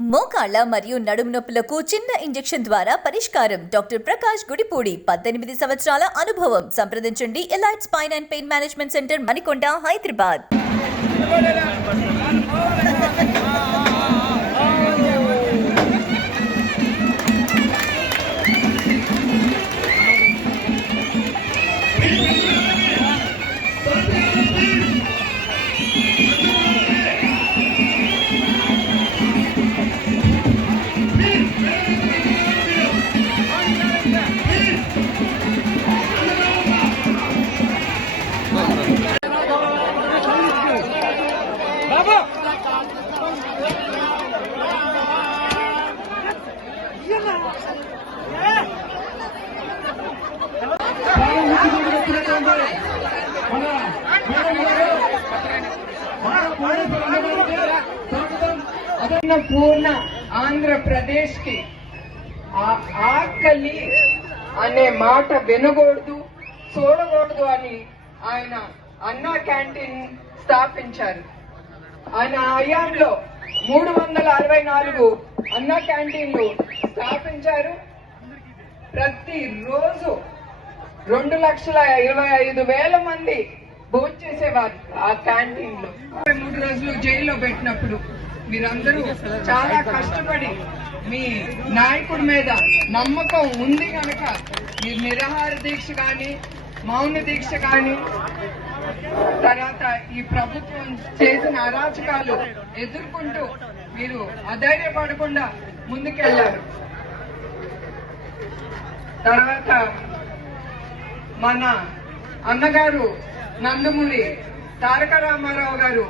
మోకాళ్ళ మరియు నడుము నొప్పులకు చిన్న ఇంజెక్షన్ ద్వారా పరిష్కారం. డాక్టర్ ప్రకాష్ గుడిపూడి, 18 సంవత్సరాల అనుభవం. సంప్రదించండి. Elite spine and pain management centre, Manikonda, Hyderabad. పూర్ణ ఆంధ్రప్రదేశ్ కి ఆకలి అనే మాట వినకూడదు, చూడకూడదు అని ఆయన అన్నా క్యాంటీన్ స్థాపించారు. ఆయన హయాంలో 364 అన్నా క్యాంటీన్లు స్థాపించారు. ప్రతిరోజు 2,25,000 మంది భోజనం చేసేవారు ఆ క్యాంటీన్ లో. 3 రోజులు జైల్లో పెట్టినప్పుడు మీరందరూ చాలా కష్టపడి మీ నాయకుడి మీద నమ్మకం ఉంది కనుక మీరు నిరాహార దీక్ష కానీ, మౌన దీక్ష కానీ, తర్వాత ఈ ప్రభుత్వం చేసిన అరాచకాలు ఎదుర్కొంటూ మీరు అధైర్యపడకుండా ముందుకెళ్లారు. తర్వాత మన అన్నగారు నందమూరి తారక రామారావు గారు